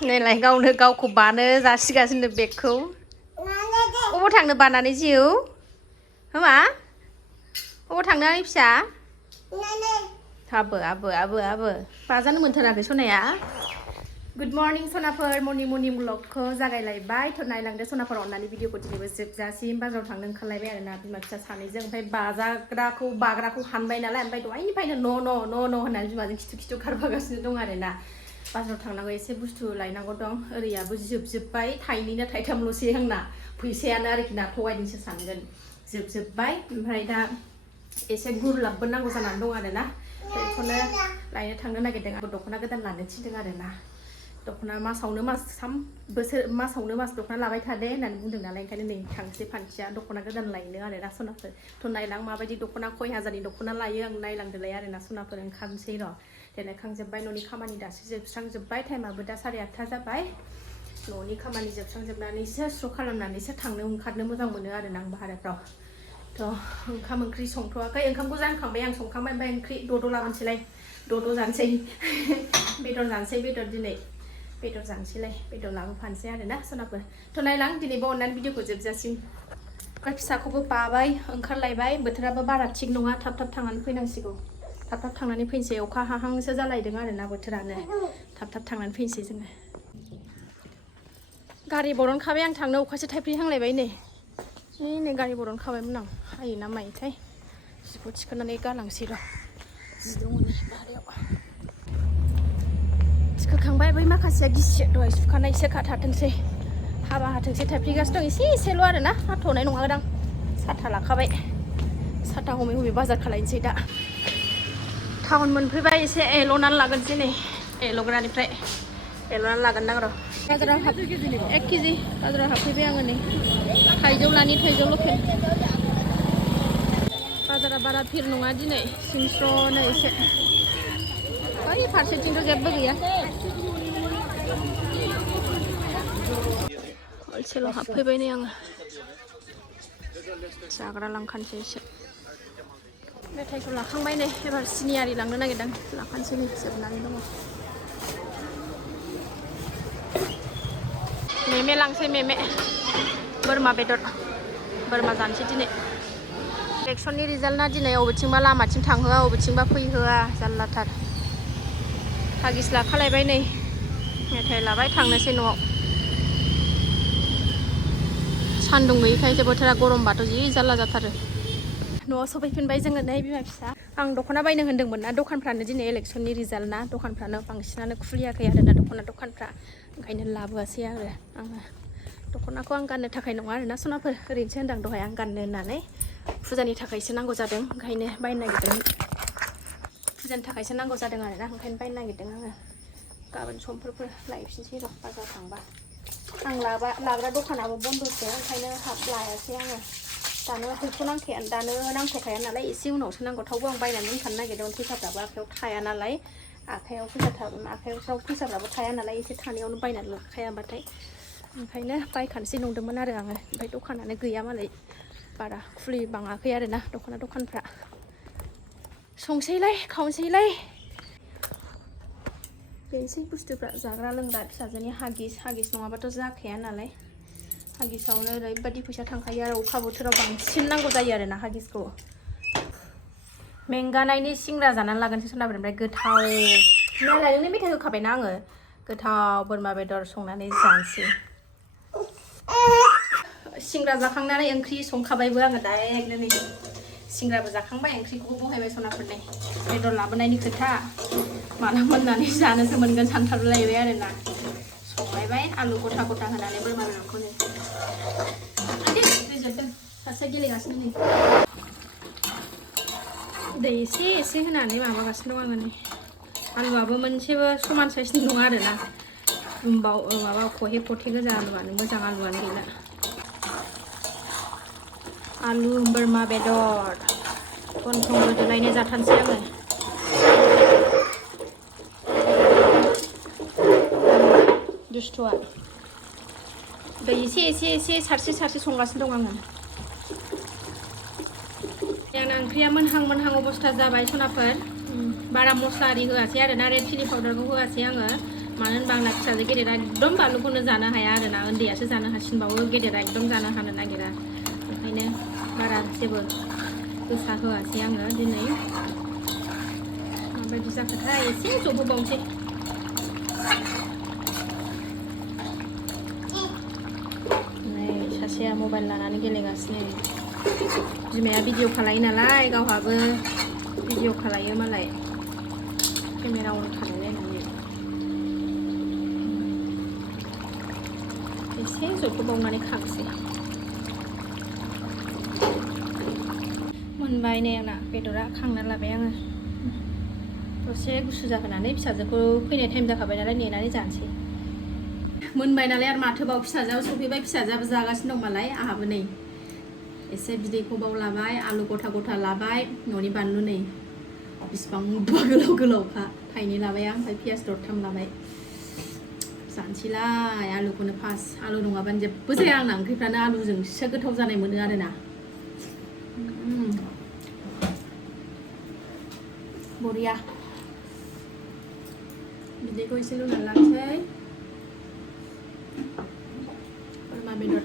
नैलाय गावनो गावखौ बानो जासिगासिनो बेगखौ अबाव थांनो बानानै जिउ होमा अबाव थांनो आंनि फिसा आबो बाजानो मोनथाराखै सनाया गुड मर्निं सनाफोर मर्निं ब्लगखौ जागायलायबाय थ' नायलांदो सनाफोर अननानै भिडिअखौ दिनैबो जोबजासिम बाजाराव थांनो ओंखारलायबाय आरोना बिमा फिसा सानैजों ओमफ्राय बाग्राखौ हानबाय नालाय ओमफ्राय दहायनिफ्रायनो न' होननानै बिमाजों खिथु खारफागासिनो दं आरोना बाजाराव थांनांगौ एसे बुस्थु लायनांगौ दं ओरैयाबो जोबजोब्बाय थाइनैना थाइथामल'सै आंना फैसायानो आरोखि ना थगायदोंसो सानगोन जोबजोब्बाय ओमफ्राय दा एसे गुरलाबबो नांगौ जानानै दं आरोना बेखौनो लायनो थांनो नागिरदों आंबो दख'ना गोदान लानो थिनदों आरोना दख'ना मासावनो मास दख'ना लाबाय थादे होननानै बुंदों नालाय ओंखायनो नै थांसै फानथिया दख'ना गोदान लायनो आरोना सनाफोर थ' नायलां माबायदि दख'ना खय हाजारनि दख'ना लायो आं नायलांदोलाय आरोना सनाफोर ओंखारनोसै र' देलायखांजोब्बाय न'नि खामानि दासो जोबस्रांजोब्बाय टाइमाबो दा 8:30 जाबाय न'नि खामानि जोबस्रांजोबनानैसो स्र' खालामनानैसो थांनो ओंखारनो मोजां मोनो आरोना आं बाहेराफ्राव थ' ओंखाम ओंख्रि संथ'वाखै ओंखामखौ जानखांबाय आं संखांबाय ओमफ्राय ओंख्रि दद' लाबोनोसैलाय दद' जानोसै बेदर जानोसै दिनै बेदर जानोसैलाय बेदर लाबोफानोसै आरोना सनाफोर थ' नायलां दिनैबो अननानै भिडिअखौ जोबजासिम ओमफ्राय फिसाखौबो बाबाय ओंखारलायबाय बोथोराबो बारा थिग नङा थाब थांनानै फैनांसिगौ थाब थांनानै फैनोसै अखा हाहांसो जालायदों आरोना बोथोरानो थाब थांनानै फैनोसै जोङो गारि बरनखाबाय आं थांनो अखासो थाइफ्रिहांलायबाय नै गारि बरनखाबायमोन आं हायो ना मायोथाय जिखौ थिखोनानै गालांसै र' जि दङ नै बाहेरायाव थिखोखांबाय बै माखासेया गिसि दहाय सुखानायसो थाथोंसै हाबा हाथोंसै थाइफ्रिगासिनो दं एसेल' आरोना हाथ'नाय नङादां साथा लाखाबाय साथा हमै बाजार खालायनोसै दा टाउन मोनफैबाय एसे एल'नानै लागोनसै नै एल'ग्रानिफ्राय एल'नानै लागोन र' बाजाराव 1 केजि बाजाराव हाबफैबाय आङो नै थाइजौ लकेल बाजारा बारा भिर नङा दिनै सिंस्र'नो एसे बै फारसेथिंथ' जेबो गैया हलसेलाव हाबफैबाय नै आङो जाग्रा लांखानोसै एसे मेथाइखौ लाखांबाय नै एबार सिनि आरि लांनो नागिरदों लाखानोसै नै जोबनानै दङ मेमे लांसै बोरमा बेदर बोरमा जानोसै दिनै इलेक्सननि रिजाल्टना दिनै बबेथिंबा लामाथिं थांहोआ बबेथिंबा फैहोआ जारलाथार हागिस लाखालायबाय नै मेथाइ लाबाय थांनोसै न'आव सान्दुं गैयैखायसो बोथोरा गरमबाथ' जि जारला जाथारो न'आव सफैफिनबाय जोङो नै बिमा फिसा आं दख'ना बायनो होन्दोंमोन ना दखानफ्रानो दिनै इलेक्सननि रिजाल्ट ना दखानफ्रानो बांसिनानो खुलियाखै आरोना दखानफ्रा ओंखायनो लाबोआसै आङो दख'नाखौ आं गाननो थाखाय नङा आरोना सनाफोर ओरैनोसो होनदां दहाय आं गाननो होननानै फुजानि थाखायसो नांगौ जादों ओंखायनो बायनो नागिरदों फुजानि थाखायसो नांगौ जादों आरोना ओंखायनो बायनो नागिरदों आङो गाबोन समफोर लायफिनसै र' बाजार थांबा आं लाग्रा दखानाबो बन्द'सो ओंखायनो लायासै आङो दानो नांथ'खाया नालाय एसे उनावसो नांगौ थेवबो आं बायनानै दोनखानो नागिरदों फैसाफ्राबो आखायाव थाया नालाय आखायाव फैसाफ्राबो थाया नालाय एसे थानायावनो बायनानै लाखायाबाथाय ओंखायनो बायखानोसै नंदोंमोन आरो आङो ओमफ्राय दखानानो गैया मालाय बारा खुलिबाङाखै आरोना दखानफ्रा संसैलाय खावसैलाय बेनोसै बुस्थुफ्रा जाग्रा लोंग्रा फिसाजोनि हागिस नङाबाथ' जाखाया नालाय हागिसावनो ओरैबायदि फैसा थांखायो आरो अखा बोथोराव बांसिन नांगौ जायो आरोना हागिसखौ मेंगानायनि सिंग्रा जानानै लागोनसै सनाफोर ओमफ्राय गोथाव नालायनो मेथाइ होखाबायना आङो गोथाव बोरमा बेदर संनानै जानोसै सिंग्रा जाखांनानै ओंख्रि संखाबायबो आङो डाइरेक्टनो नै सिंग्राबो जाखांबाय ओंख्रिखौबो बहायबाय सनाफोरनो बेदर लाबोनायनि खोथा माला मोननानै जानोसो मोनगोन सानथारलायबाय आरोना संलायबाय आलु गथा होनानै बोरमा बेदरखौनो सासे गेलेगासिनो नै दै एसे होनानै माबागासिनो दं आङो नै आलुआबो मोनसेबो समान साइसनि नङा आरोना माबा खहे गोजा आलुआनो मोजां आलुआनो गैला आलु बोरमा बेदर गन्थं गोदोलायनाय जाथारसै आङो दुस्थ'आ दै एसे सारसे संगासिनो दं आङो आंना ओंख्रिया मोनहां अबस्था जाबाय सनाफोर बारा मस्ला आरि होआसै आरोना रेड चिली पाउडारखौ होआसै आङो मानो होनबा आंना फिसाजो गेदेरा एकदम बानलुखौनो जानो हाया आरोना उन्दैयासो जानो हासिनबावो गेदेरा एकदम जानो हानो नागिरा ओंखायनो बारा जेबो गोसा होआसै आङो दिनै माबायदि जाखोथाय एसे जबहोबावनोसै नै सासेया मबाइल लानानै गेलेगासिनो बिमाया भिडिअ खालायो नालाय गावहाबो भिडिअ खालायो मालाय केमेरा अन खालामलायनानै एसे जबहोबावनानै खांसै मोनबाय नै आंना बेदरा खांना लाबाय आङो दसे गुसु जाहोनानै फिसाजोखौ फैनाय टाइम जाखाबाय नालाय नेनानै जानोसै मोनबाय नालाय आरो माथोबाव फिसाजोआबो सफैबाय फिसाजोआबो जागासिनो दं मालाय आंहाबो नै एसे बिदैखौ बाव लाबाय आलु गथा गथा लाबाय न'नि बानलु नै बिसिबां गोलाव गोलावखा थाइनै लाबाय आं ओमफ्राय पियास दरथाम लाबाय जानोसैलाय आलुखौनो फार्स्ट आलु नङाबानो जेबो जाया आंना ओंख्रिफ्रानो आलुजोंसो गोथाव जानाय मोनो आरोना बरिया बिदैखौ एसे लुनानै लानोसै बोरमा बेदर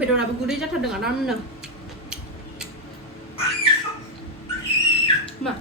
बेदराबो गुरै जाथारदों आरामनो मा